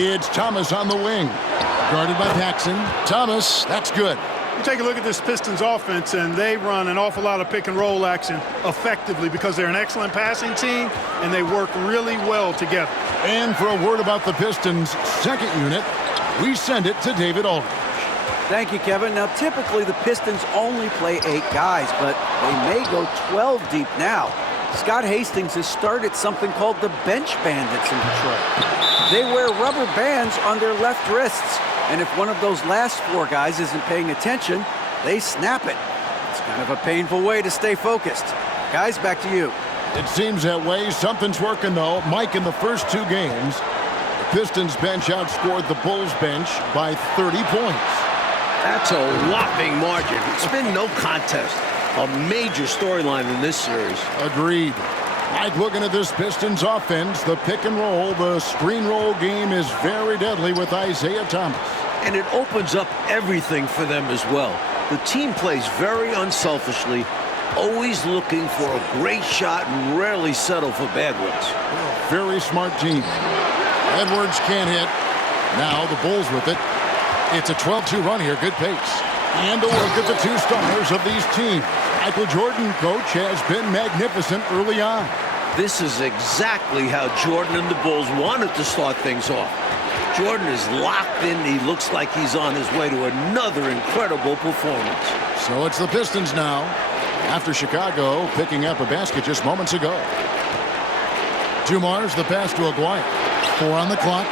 It's Thomas on the wing. Guarded by Paxson. Thomas, that's good. You take a look at this Pistons offense, and they run an awful lot of pick-and-roll action effectively because they're an excellent passing team, and they work really well together. And for a word about the Pistons' second unit, we send it to David Aldridge. Thank you, Kevin. Now, typically the Pistons only play 8 guys, but they may go 12 deep now. Scott Hastings has started something called the Bench Bandits in Detroit. They wear rubber bands on their left wrists, and if one of those last 4 guys isn't paying attention, they snap it. It's kind of a painful way to stay focused. Guys, back to you. It seems that way. Something's working, though. Mike, in the first 2 games, the Pistons bench outscored the Bulls bench by 30 points. That's a whopping margin. It's been no contest. A major storyline in this series. Agreed. Mike, looking at this Pistons offense, the pick and roll, the screen roll game is very deadly with Isaiah Thomas. And it opens up everything for them as well. The team plays very unselfishly, always looking for a great shot and rarely settle for bad ones. Very smart team. Edwards can't hit. Now the Bulls with it. It's a 12-2 run here. Good pace. And a look at the 2 stars of these teams. Michael Jordan, coach, has been magnificent early on. This is exactly how Jordan and the Bulls wanted to start things off. Jordan is locked in. He looks like he's on his way to another incredible performance. So it's the Pistons now, after Chicago picking up a basket just moments ago. Dumars, the pass to Aguirre. 4 on the clock.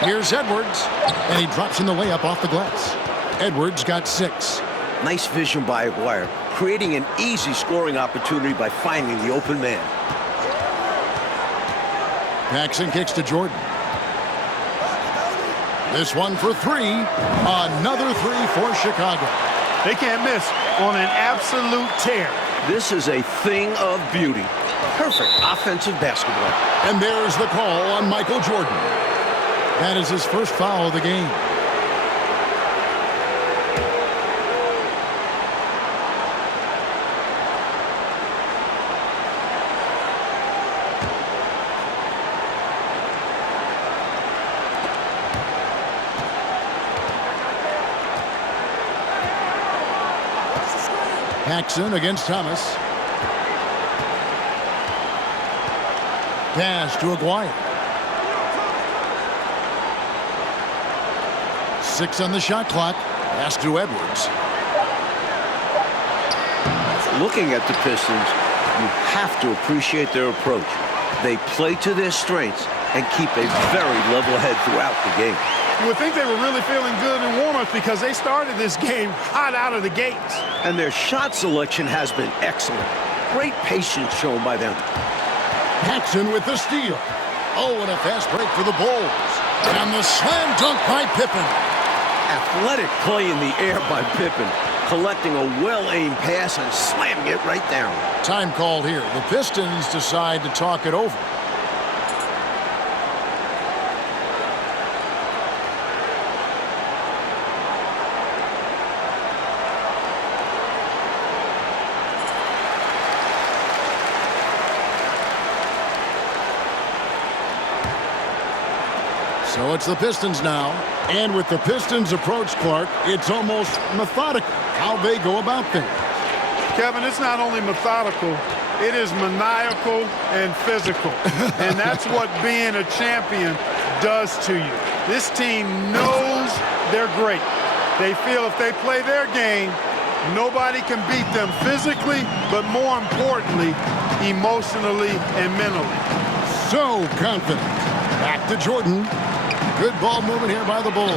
Here's Edwards, and he drops in the layup off the glass. Edwards got 6. Nice vision by Aguirre, creating an easy scoring opportunity by finding the open man. Paxson kicks to Jordan. This one for 3. Another 3 for Chicago. They can't miss on an absolute tear. This is a thing of beauty. Perfect offensive basketball. And there's the call on Michael Jordan. That is his first foul of the game. Paxson against Thomas. Pass to Aguirre. 6 on the shot clock. Pass to Edwards. Looking at the Pistons, you have to appreciate their approach. They play to their strengths and keep a very level head throughout the game. You would think they were really feeling good in warm-ups because they started this game hot out of the gates. And their shot selection has been excellent. Great patience shown by them. Paxson with the steal. Oh, and a fast break for the Bulls. And the slam dunk by Pippen. Athletic play in the air by Pippen, collecting a well-aimed pass and slamming it right down. Time called here. The Pistons decide to talk it over. So it's the Pistons now. And with the Pistons' approach, Clark, it's almost methodical how they go about things. Kevin, it's not only methodical, it is maniacal and physical. And that's what being a champion does to you. This team knows they're great. They feel if they play their game, nobody can beat them physically, but more importantly, emotionally and mentally. So confident. Back to Jordan. Good ball movement here by the Bulls.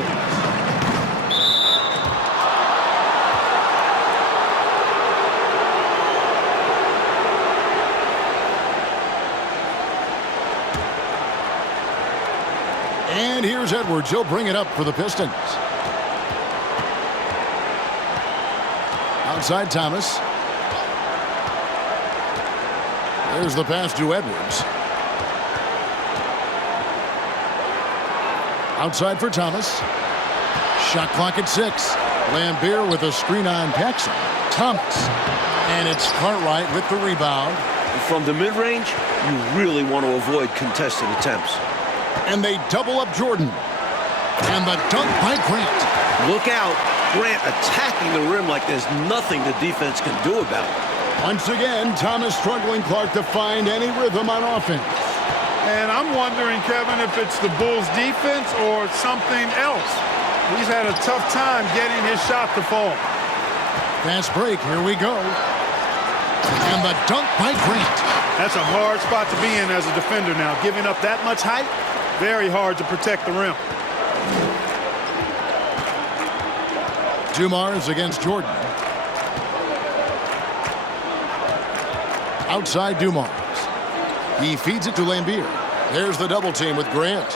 And here's Edwards. He'll bring it up for the Pistons. Outside Thomas. There's the pass to Edwards. Outside for Thomas. Shot clock at 6. Lambeer with a screen on Paxson. Thomas. And it's Cartwright with the rebound. From the mid-range, you really want to avoid contested attempts. And they double up Jordan. And the dunk by Grant. Look out. Grant attacking the rim like there's nothing the defense can do about it. Once again, Thomas struggling, Clark, to find any rhythm on offense. And I'm wondering, Kevin, if it's the Bulls' defense or something else. He's had a tough time getting his shot to fall. Fast break. Here we go. And the dunk by Grant. That's a hard spot to be in as a defender now. Giving up that much height, very hard to protect the rim. Dumars against Jordan. Outside Dumars. He feeds it to Lambier. There's the double team with Grant.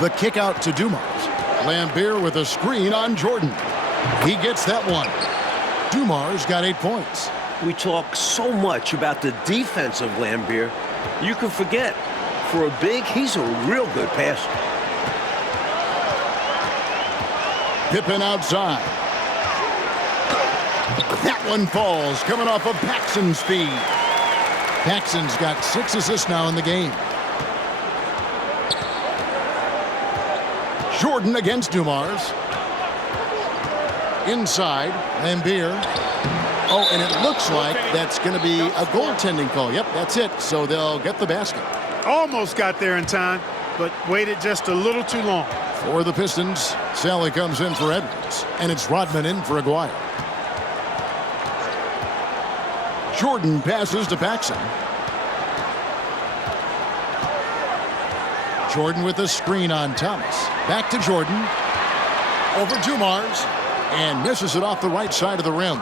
The kick out to Dumars. Lambier with a screen on Jordan. He gets that one. Dumars got 8 points. We talk so much about the defense of Lambier. You can forget, for a big, he's a real good passer. Pippen outside. That one falls, coming off of Paxson's feed. Paxson's got 6 assists now in the game. Jordan against Dumars. Inside, Lambier. Oh, and it looks like that's going to be a goaltending call. Yep, that's it. So they'll get the basket. Almost got there in time, but waited just a little too long. For the Pistons, Sally comes in for Edwards, and it's Rodman in for Aguirre. Jordan passes to Paxson. Jordan with a screen on Thomas. Back to Jordan. Over Dumars, and misses it off the right side of the rim.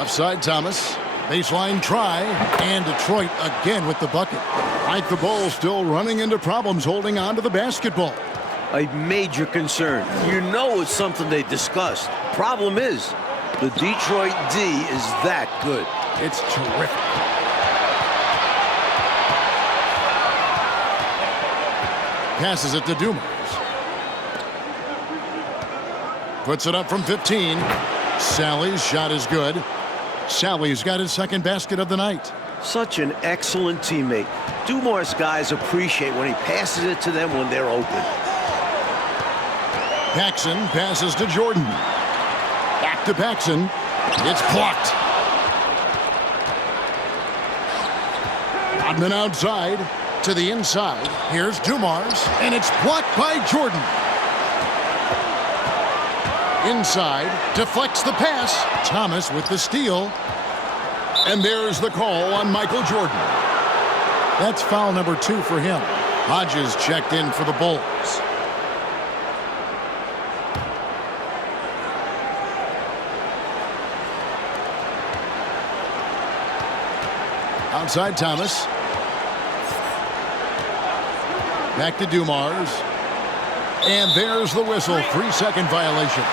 Offside Thomas. Baseline try, and Detroit again with the bucket. Like the Bulls still running into problems holding on to the basketball. A major concern. You know it's something they discussed. Problem is, the Detroit D is that good. It's terrific. Passes it to Dumars. Puts it up from 15. Sally's shot is good. Sally's got his second basket of the night. Such an excellent teammate. Dumars guys appreciate when he passes it to them when they're open. Paxson passes to Jordan. Back to Paxson. It's blocked. Rodman outside to the inside. Here's Dumars, and it's blocked by Jordan. Inside, deflects the pass. Thomas with the steal. And there's the call on Michael Jordan. That's foul number 2 for him. Hodges checked in for the Bulls. Outside Thomas. Back to Dumars. And there's the whistle. 3-second violation.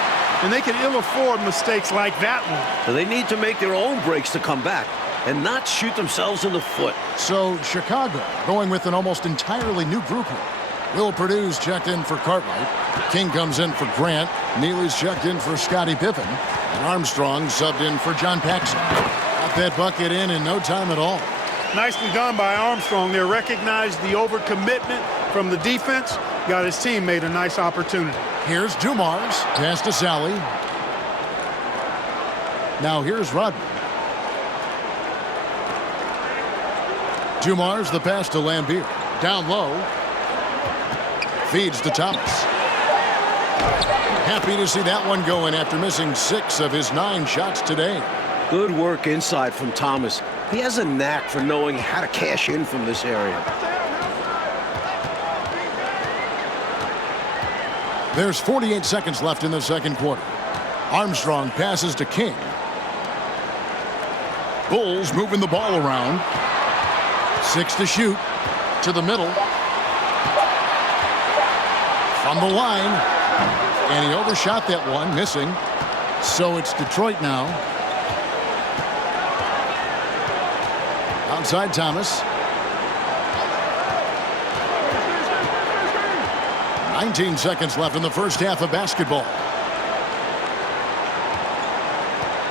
And they can ill afford mistakes like that one. So they need to make their own breaks to come back and not shoot themselves in the foot. So Chicago going with an almost entirely new group here. Will Purdue's checked in for Cartwright. King comes in for Grant. Neely's checked in for Scottie Pippen. And Armstrong subbed in for John Paxson. Got that bucket in no time at all. Nicely done by Armstrong there. Recognized the overcommitment from the defense. Got his teammate a nice opportunity. Here's Dumars. Pass to Sally. Now here's Rodman. Dumars the pass to Lambier. Down low. Feeds to Thomas. Happy to see that one going after missing 6 of his 9 shots today. Good work inside from Thomas. He has a knack for knowing how to cash in from this area. There's 48 seconds left in the second quarter. Armstrong passes to King. Bulls moving the ball around. 6 to shoot. To the middle. From the line. And he overshot that one, missing. So it's Detroit now. Outside Thomas. 19 seconds left in the first half of basketball.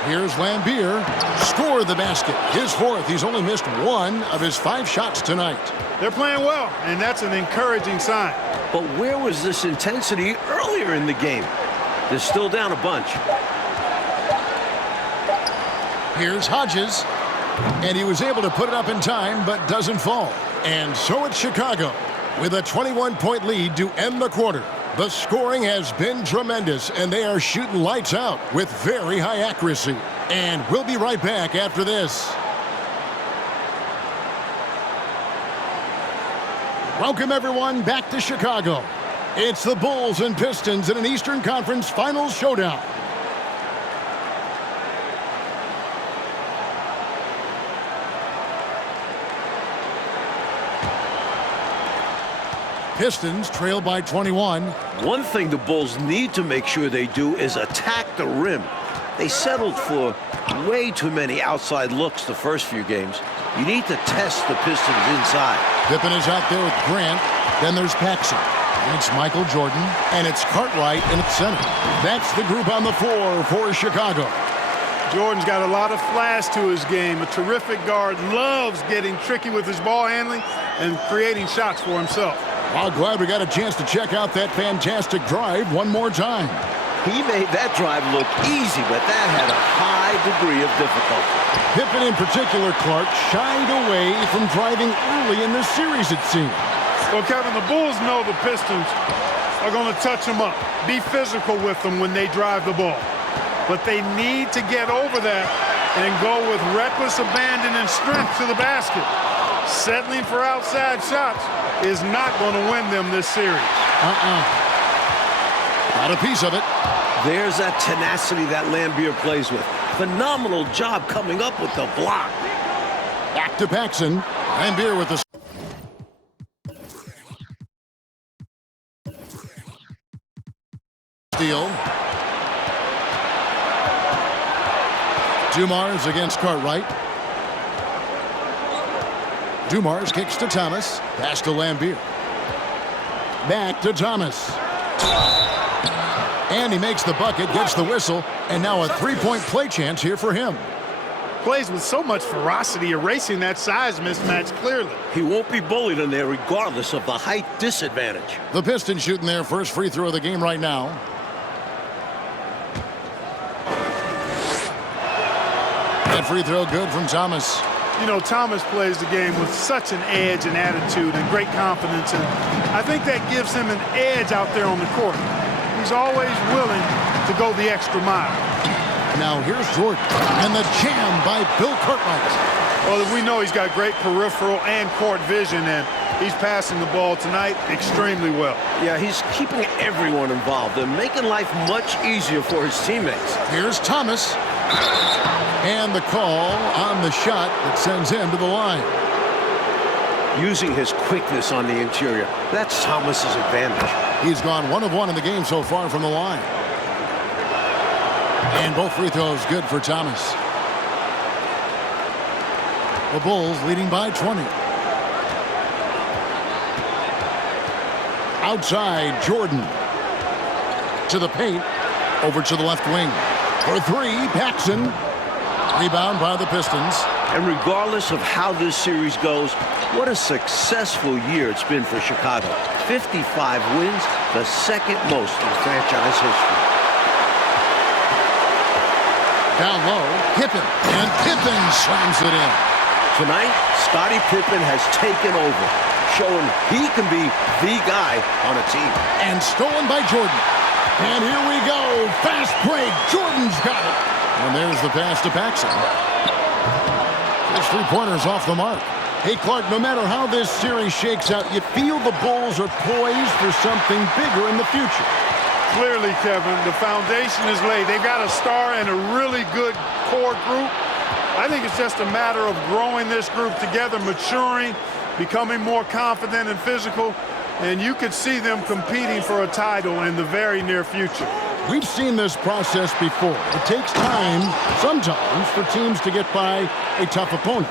Here's Lambier. Score the basket. His fourth. He's only missed 1 of his 5 shots tonight. They're playing well, and that's an encouraging sign. But where was this intensity earlier in the game? They're still down a bunch. Here's Hodges. And he was able to put it up in time, but doesn't fall. And so it's Chicago with a 21-point lead to end the quarter. The scoring has been tremendous, and they are shooting lights out with very high accuracy. And we'll be right back after this. Welcome, everyone, back to Chicago. It's the Bulls and Pistons in an Eastern Conference Finals showdown. Pistons trail by 21. One thing the Bulls need to make sure they do is attack the rim. They settled for way too many outside looks the first few games. You need to test the Pistons inside. Pippen is out there with Grant. Then there's Paxson. And it's Michael Jordan. And it's Cartwright in its center. That's the group on the floor for Chicago. Jordan's got a lot of flash to his game. A terrific guard, loves getting tricky with his ball handling and creating shots for himself. Well, glad we got a chance to check out that fantastic drive one more time. He made that drive look easy, but that had a high degree of difficulty. Pippen in particular, Clark, shied away from driving early in this series, it seems. Well, Kevin, the Bulls know the Pistons are going to touch them up, be physical with them when they drive the ball. But they need to get over that and go with reckless abandon and strength to the basket. Settling for outside shots is not going to win them this series. Got a piece of it. There's that tenacity that Lambier plays with. Phenomenal job coming up with the block. Back to Paxson. Lambier with the steal. Dumars against Cartwright. Dumars kicks to Thomas. Pass to Lambier. Back to Thomas. And he makes the bucket, gets the whistle, and now a three-point play chance here for him. Plays with so much ferocity, erasing that size mismatch clearly. He won't be bullied in there regardless of the height disadvantage. The Pistons shooting their first free throw of the game right now. That free throw good from Thomas. You know, Thomas plays the game with such an edge and attitude and great confidence, and I think that gives him an edge out there on the court. He's always willing to go the extra mile. Now here's Jordan, and the jam by Bill Cartwright. Well, we know he's got great peripheral and court vision, and he's passing the ball tonight extremely well. Yeah, he's keeping everyone involved and making life much easier for his teammates. Here's Thomas. And the call on the shot that sends him to the line. Using his quickness on the interior. That's Thomas's advantage. He's gone 1 of 1 in the game so far from the line. And both free throws good for Thomas. The Bulls leading by 20. Outside, Jordan. To the paint. Over to the left wing. For 3, Paxson. Rebound by the Pistons. And regardless of how this series goes, what a successful year it's been for Chicago. 55 wins, the second most in franchise history. Down low, Pippen. And Pippen slams it in. Tonight, Scottie Pippen has taken over, showing he can be the guy on a team. And stolen by Jordan. And here we go. Fast break. Jordan's got it. And there's the pass to Paxson. His three-pointer's off the mark. Hey, Clark, no matter how this series shakes out, you feel the Bulls are poised for something bigger in the future. Clearly, Kevin, the foundation is laid. They've got a star and a really good core group. I think it's just a matter of growing this group together, maturing, becoming more confident and physical, and you could see them competing for a title in the very near future. We've seen this process before. It takes time, sometimes, for teams to get by a tough opponent.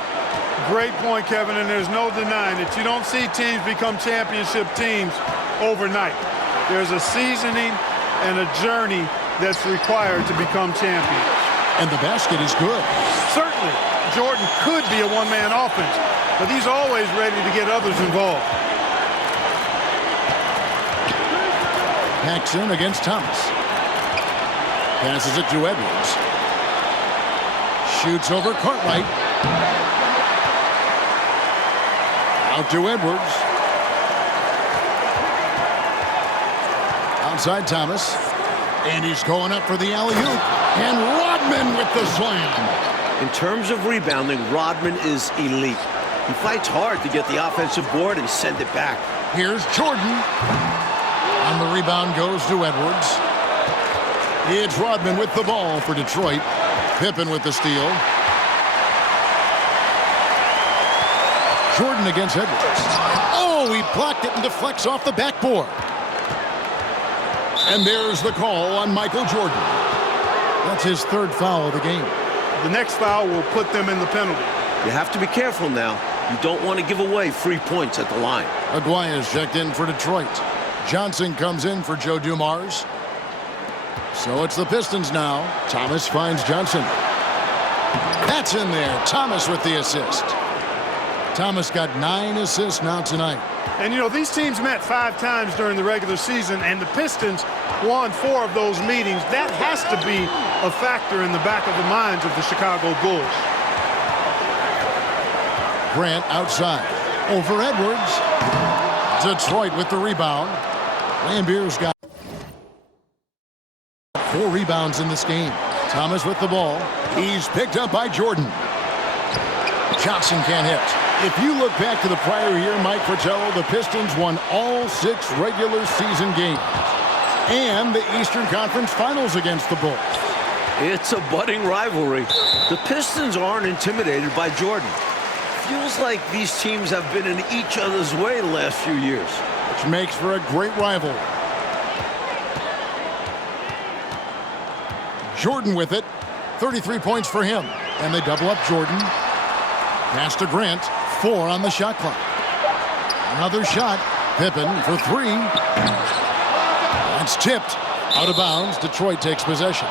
Great point, Kevin, and there's no denying it. You don't see teams become championship teams overnight. There's a seasoning and a journey that's required to become champions. And the basket is good. Certainly, Jordan could be a one-man offense, but he's always ready to get others involved. Paxson against Thomas. Passes it to Edwards. Shoots over Cartwright. Out to Edwards. Outside Thomas. And he's going up for the alley-oop. And Rodman with the slam. In terms of rebounding, Rodman is elite. He fights hard to get the offensive board and send it back. Here's Jordan. On the rebound goes to Edwards. It's Rodman with the ball for Detroit. Pippen with the steal. Jordan against Edwards. Oh, he blocked it and deflects off the backboard. And there's the call on Michael Jordan. That's his third foul of the game. The next foul will put them in the penalty. You have to be careful now. You don't want to give away free points at the line. Aguaya's checked in for Detroit. Johnson comes in for Joe Dumars. So it's the Pistons now. Thomas finds Johnson. That's in there. Thomas with the assist. Thomas got 9 assists now tonight. And, you know, these teams met 5 times during the regular season, and the Pistons won 4 of those meetings. That has to be a factor in the back of the minds of the Chicago Bulls. Grant outside. Over Edwards. Detroit with the rebound. Lambier's got 4 rebounds in this game. Thomas with the ball. He's picked up by Jordan. Johnson can't hit. If you look back to the prior year, Mike Fratello, the Pistons won all 6 regular season games and the Eastern Conference Finals against the Bulls. It's a budding rivalry. The Pistons aren't intimidated by Jordan. Feels like these teams have been in each other's way the last few years. Which makes for a great rivalry. Jordan with it. 33 points for him. And they double up Jordan. Pass to Grant. 4 on the shot clock. Another shot. Pippen for 3. It's tipped. Out of bounds. Detroit takes possession.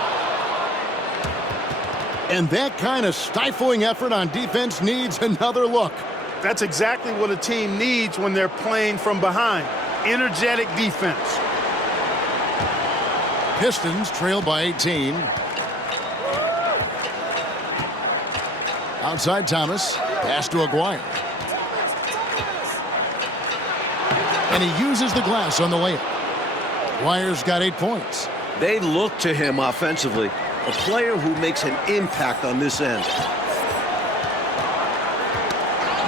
And that kind of stifling effort on defense needs another look. That's exactly what a team needs when they're playing from behind. Energetic defense. Pistons trail by 18. Outside Thomas. Pass to Aguirre. And he uses the glass on the layup. Aguirre's got 8 points. They look to him offensively. A player who makes an impact on this end.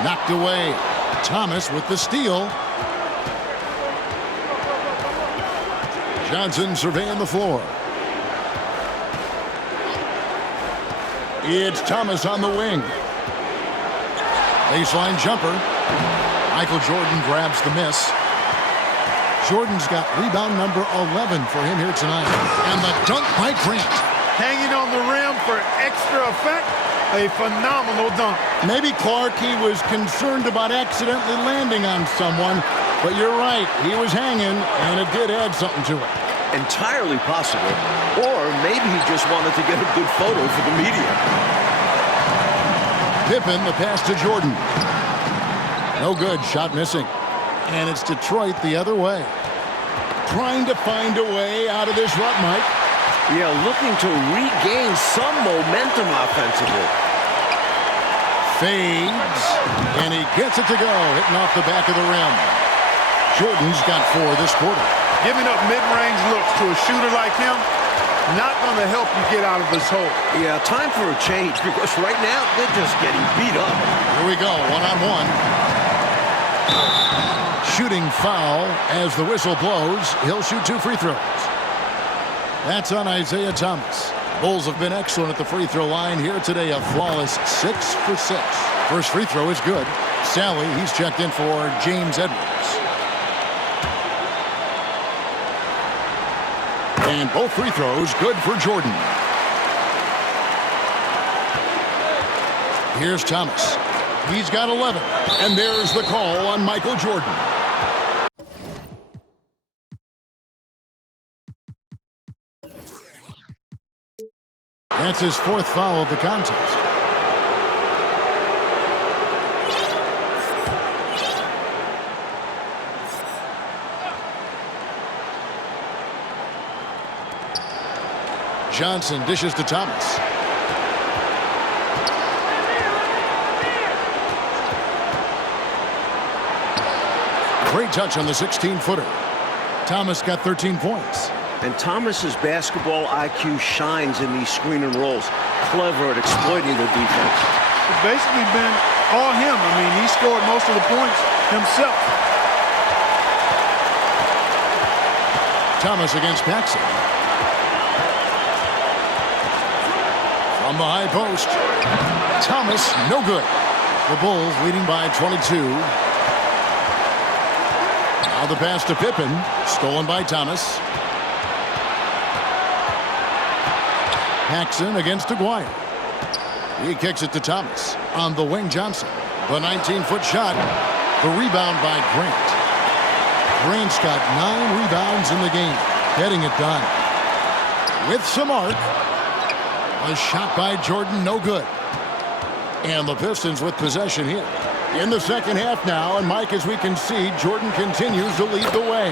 Knocked away. Thomas with the steal. Johnson surveying the floor. It's Thomas on the wing. Baseline jumper. Michael Jordan grabs the miss. Jordan's got rebound number 11 for him here tonight. And the dunk by Grant. Hanging on the rim for extra effect. A phenomenal dunk. Maybe Clark, he was concerned about accidentally landing on someone. But you're right, he was hanging, and it did add something to it. Entirely possible. Or maybe he just wanted to get a good photo for the media. Pippen, the pass to Jordan. No good, shot missing. And it's Detroit the other way. Trying to find a way out of this rut, Mike. Yeah, looking to regain some momentum offensively. Fades, and he gets it to go, hitting off the back of the rim. Jordan's got 4 this quarter. Giving up mid-range looks to a shooter like him, not going to help you get out of this hole. Yeah, time for a change because right now they're just getting beat up. Here we go, one-on-one. Shooting foul as the whistle blows. He'll shoot 2 free throws. That's on Isaiah Thomas. Bulls have been excellent at the free throw line here today. A flawless 6 for 6. First free throw is good. Sally, he's checked in for James Edwards. And both free throws good for Jordan. Here's Thomas. He's got 11. And there's the call on Michael Jordan. That's his 4th foul of the contest. Johnson dishes to Thomas. Great touch on the 16-footer. Thomas got 13 points. And Thomas's basketball IQ shines in these screen and rolls. Clever at exploiting the defense. It's basically been all him. I mean, he scored most of the points himself. Thomas against Paxson. From the high post. Thomas, no good. The Bulls leading by 22. Now the pass to Pippen. Stolen by Thomas. Paxson against Aguirre. He kicks it to Thomas. On the wing, Johnson. The 19-foot shot. The rebound by Grant. Grant's got 9 rebounds in the game. Getting it done. With some arc. A shot by Jordan, no good. And the Pistons with possession here. In the second half now, and Mike, as we can see, Jordan continues to lead the way.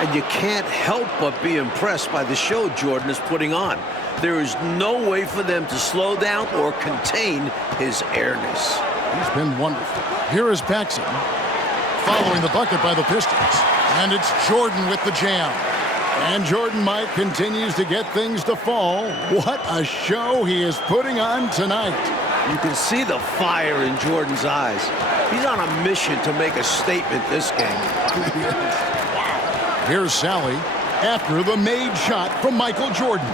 And you can't help but be impressed by the show Jordan is putting on. There is no way for them to slow down or contain his airness. He's been wonderful. Here is Paxson following the bucket by the Pistons. And it's Jordan with the jam. And Jordan, Mike, continues to get things to fall. What a show he is putting on tonight. You can see the fire in Jordan's eyes. He's on a mission to make a statement this game. Wow. Here's Sally after the made shot from Michael Jordan.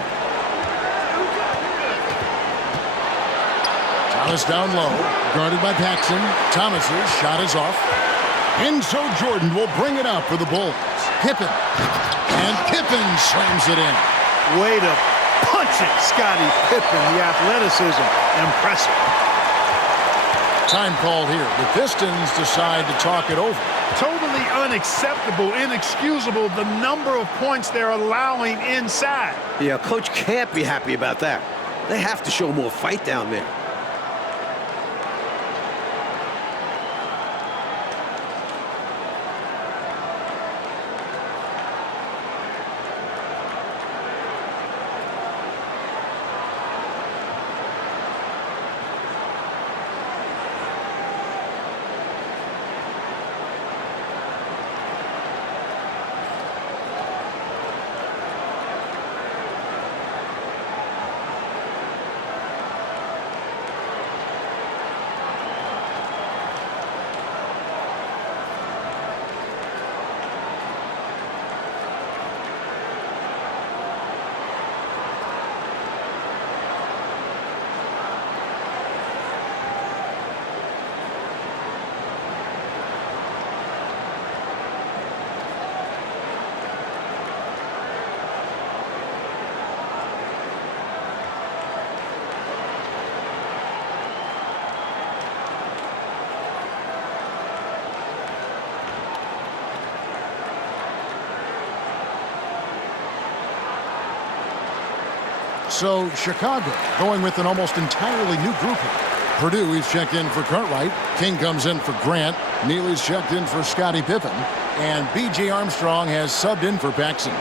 Thomas down low, guarded by Paxson. Thomas's shot is off. And so Jordan will bring it out for the Bulls. Pippen. And Pippen slams it in. Way to punch it, Scottie Pippen. The athleticism, impressive. Time called here. The Pistons decide to talk it over. Totally unacceptable, inexcusable, the number of points they're allowing inside. Yeah, coach can't be happy about that. They have to show more fight down there. So Chicago going with an almost entirely new group here. Purdue is checked in for Cartwright. King comes in for Grant. Neely's checked in for Scottie Pippen. And B.J. Armstrong has subbed in for Paxson.